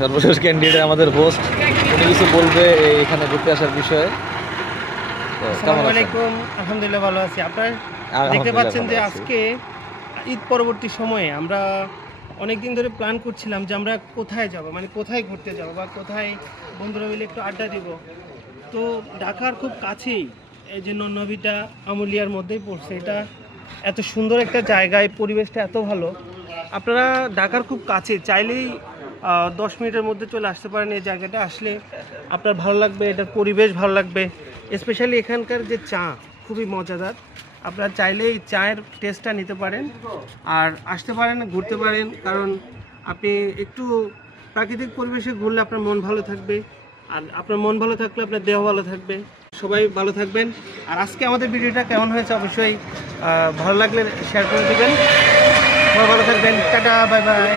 সর্বশেষ ক্যান্ডিডেট আমাদের হোস্ট, উনি কিছু বলবে এখানে ঘুরতে আসার বিষয়ে। আসসালামু আলাইকুম। আলহামদুলিল্লাহ ভালো আছি। আপনারা দেখতে পাচ্ছেন যে আজকে ঈদ পরবর্তী সময়ে আমরা অনেক দিন ধরে প্ল্যান করছিলাম যে আমরা কোথায় যাব, মানে কোথায় ঘুরতে যাব বা কোথায় বন্ধুরা মিলে একটু আড্ডা দিব। তো ঢাকার খুব কাছেই এই যে নবিটা আমুলিয়ার মধ্যেই পড়ছে। এটা এত সুন্দর একটা জায়গায়, পরিবেশটা এত ভালো। আপনারা ঢাকার খুব কাছে, চাইলেই 10 মিনিটের মধ্যে চলে আসতে পারেন। এই জায়গাটা আসলে আপনার ভালো লাগবে, এটার পরিবেশ ভালো লাগবে। স্পেশালি এখানকার যে চা খুবই মজাদার। আপনারা চাইলে এই চায়ের টেস্টটা নিতে পারেন আর আসতে পারেন, ঘুরতে পারেন। কারণ আপনি একটু প্রাকৃতিক পরিবেশে ঘুরলে আপনার মন ভালো থাকবে, আর আপনার মন ভালো থাকলে আপনার দেহ ভালো থাকবে। সবাই ভালো থাকবেন। আর আজকে আমাদের ভিডিওটা কেমন হয়েছে অবশ্যই ভালো লাগলে শেয়ার করে দেবেন। সবাই ভালো থাকবেন। Tata, bye bye.